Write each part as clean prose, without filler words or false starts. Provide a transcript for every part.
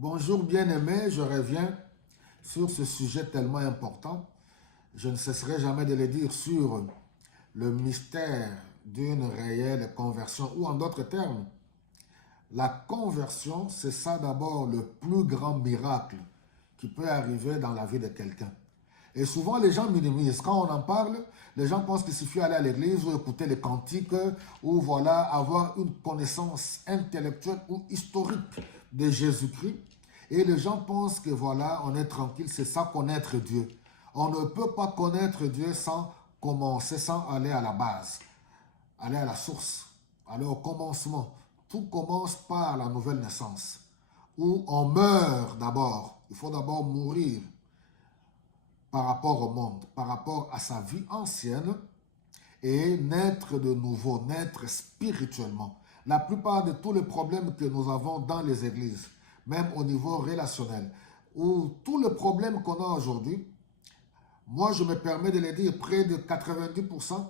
Bonjour bien-aimés, je reviens sur ce sujet tellement important. Je ne cesserai jamais de le dire sur le mystère d'une réelle conversion ou en d'autres termes, la conversion, c'est ça d'abord le plus grand miracle qui peut arriver dans la vie de quelqu'un. Et souvent, les gens minimisent. Quand on en parle, les gens pensent qu'il suffit d'aller à l'église ou écouter les cantiques ou voilà, avoir une connaissance intellectuelle ou historique de Jésus-Christ. Et les gens pensent que voilà, on est tranquille, c'est ça connaître Dieu. On ne peut pas connaître Dieu sans commencer, sans aller à la base, aller à la source, aller au commencement. Tout commence par la nouvelle naissance, où on meurt d'abord. Il faut d'abord mourir par rapport au monde, par rapport à sa vie ancienne et naître de nouveau, naître spirituellement. La plupart de tous les problèmes que nous avons dans les églises, même au niveau relationnel, ou tous les problèmes qu'on a aujourd'hui, moi je me permets de le dire, près de 90%,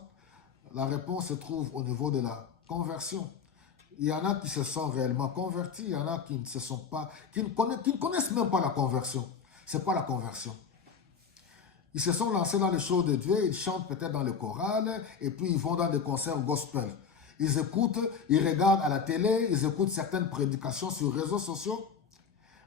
la réponse se trouve au niveau de la conversion. Il y en a qui se sont réellement convertis, il y en a qui ne se sont pas, qui ne connaissent même pas la conversion. C'est quoi la conversion? Ils se sont lancés dans les choses de Dieu, ils chantent peut-être dans le choral, et puis ils vont dans des concerts gospel. Ils écoutent, ils regardent à la télé, ils écoutent certaines prédications sur les réseaux sociaux.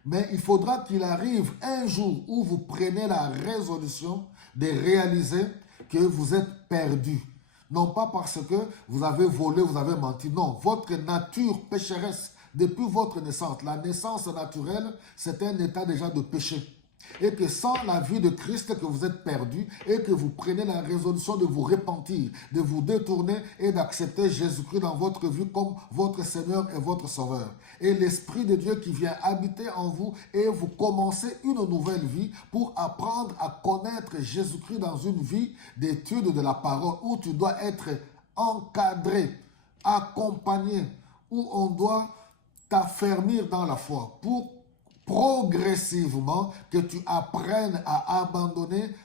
Mais il faudra qu'il arrive un jour où vous prenez la résolution de réaliser que vous êtes perdu. Non pas parce que vous avez volé, vous avez menti. Non, votre nature pécheresse, depuis votre naissance, la naissance naturelle, c'est un état déjà de péché. Et que sans la vie de Christ, que vous êtes perdu et que vous prenez la résolution de vous repentir, de vous détourner et d'accepter Jésus-Christ dans votre vie comme votre Seigneur et votre Sauveur. Et l'Esprit de Dieu qui vient habiter en vous et vous commencez une nouvelle vie pour apprendre à connaître Jésus-Christ dans une vie d'étude de la parole où tu dois être encadré, accompagné, où on doit t'affermir dans la foi pour progressivement que tu apprennes à abandonner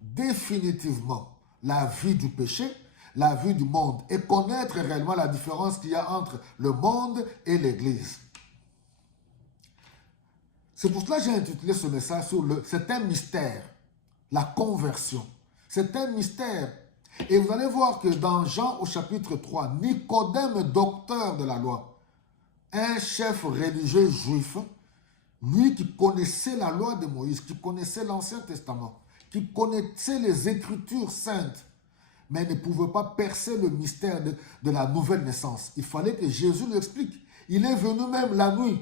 définitivement la vie du péché, la vie du monde et connaître réellement la différence qu'il y a entre le monde et l'Église. C'est pour cela que j'ai intitulé ce message sur c'est un mystère, la conversion. C'est un mystère. Et vous allez voir que dans Jean au chapitre 3, Nicodème, docteur de la loi, un chef religieux juif, lui qui connaissait la loi de Moïse, qui connaissait l'Ancien Testament, qui connaissait les Écritures saintes, mais ne pouvait pas percer le mystère de la nouvelle naissance. Il fallait que Jésus lui explique. Il est venu même la nuit